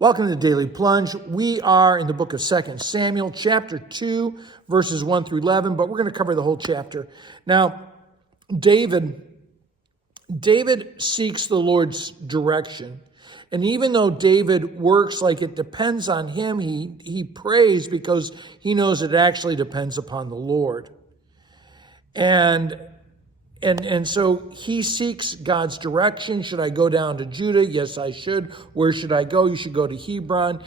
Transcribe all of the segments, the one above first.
Welcome to the Daily Plunge. We are in the book of 2 Samuel, chapter 2, verses 1 through 11, but we're going to cover the whole chapter. Now, David seeks the Lord's direction. And even though David works like it depends on him, he prays because he knows it actually depends upon the Lord. And so he seeks God's direction. Should I go down to Judah? Yes, I should. Where should I go? You should go to Hebron.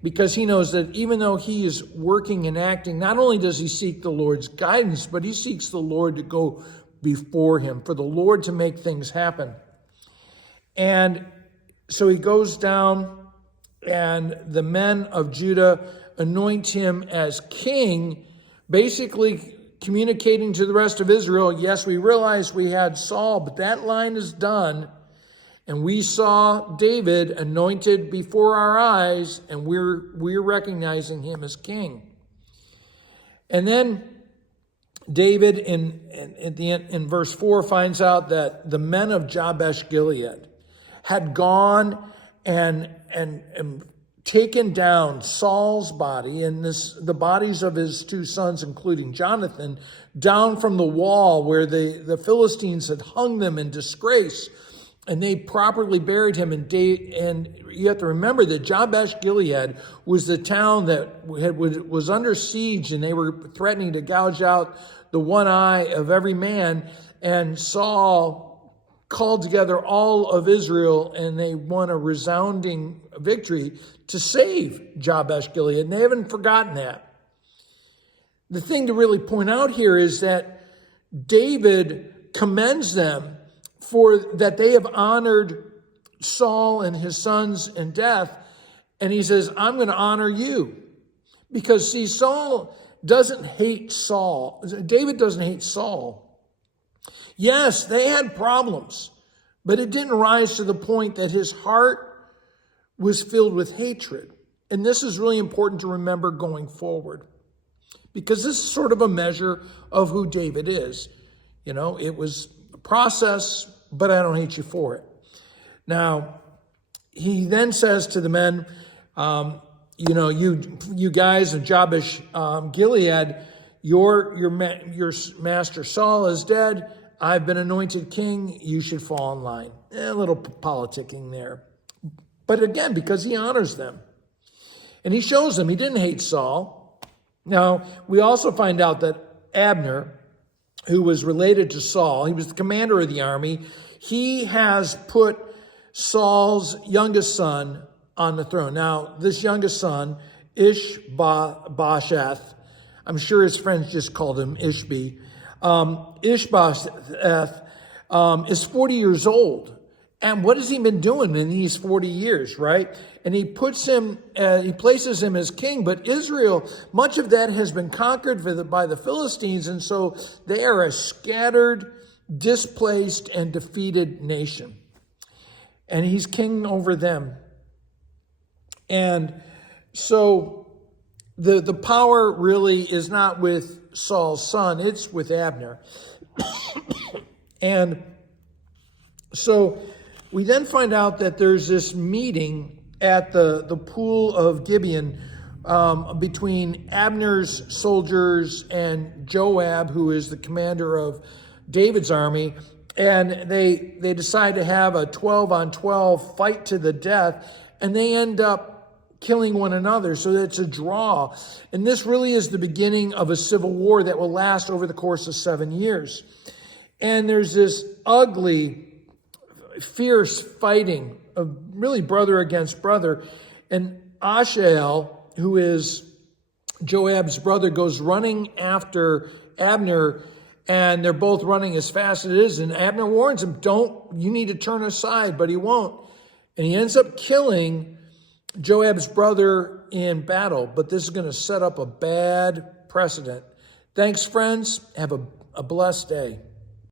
Because he knows that even though he is working and acting, not only does he seek the Lord's guidance, but he seeks the Lord to go before him, for the Lord to make things happen. And so he goes down, and the men of Judah anoint him as king, basically communicating to the rest of Israel, yes, we realize we had Saul, but that line is done. And we saw David anointed before our eyes, and we're recognizing him as king. And then David in verse 4 finds out that the men of Jabesh Gilead had gone and taken down Saul's body and the bodies of his two sons, including Jonathan, down from the wall where the Philistines had hung them in disgrace, and they properly buried him. And you have to remember that Jabesh Gilead was the town that was under siege, and they were threatening to gouge out the one eye of every man. And Saul called together all of Israel, and they won a resounding victory to save Jabesh Gilead. And they haven't forgotten that. The thing to really point out here is that David commends them for that they have honored Saul and his sons in death. And he says, I'm going to honor you. Because, see, Saul doesn't hate Saul. David doesn't hate Saul. Yes, they had problems, but it didn't rise to the point that his heart was filled with hatred. And this is really important to remember going forward, because this is sort of a measure of who David is. You know, it was a process, but I don't hate you for it. Now, he then says to the men, you guys of Jabesh Gilead, your master Saul is dead. I've been anointed king. You should fall in line. A little politicking there. But again, because he honors them. And he shows them he didn't hate Saul. Now, we also find out that Abner, who was related to Saul, he was the commander of the army. He has put Saul's youngest son on the throne. Now, this youngest son, Ishbosheth, I'm sure his friends just called him Ishbi. Ishbosheth is 40 years old. And what has he been doing in these 40 years, right? And he places him as king. But Israel, much of that has been conquered by the Philistines. And so they are a scattered, displaced, and defeated nation. And he's king over them. And so the power really is not with Saul's son, it's with Abner. And so we then find out that there's this meeting at the pool of Gibeon between Abner's soldiers and Joab, who is the commander of David's army. And they decide to have a 12-on-12 fight to the death, and they end up killing one another, so that it's a draw. And this really is the beginning of a civil war that will last over the course of 7 years. And there's this ugly, fierce fighting of really brother against brother. And Asahel, who is Joab's brother, goes running after Abner, and they're both running as fast as it is. And Abner warns him, you need to turn aside, but he won't. And he ends up killing Joab's brother in battle, but this is going to set up a bad precedent. Thanks, friends. Have a blessed day.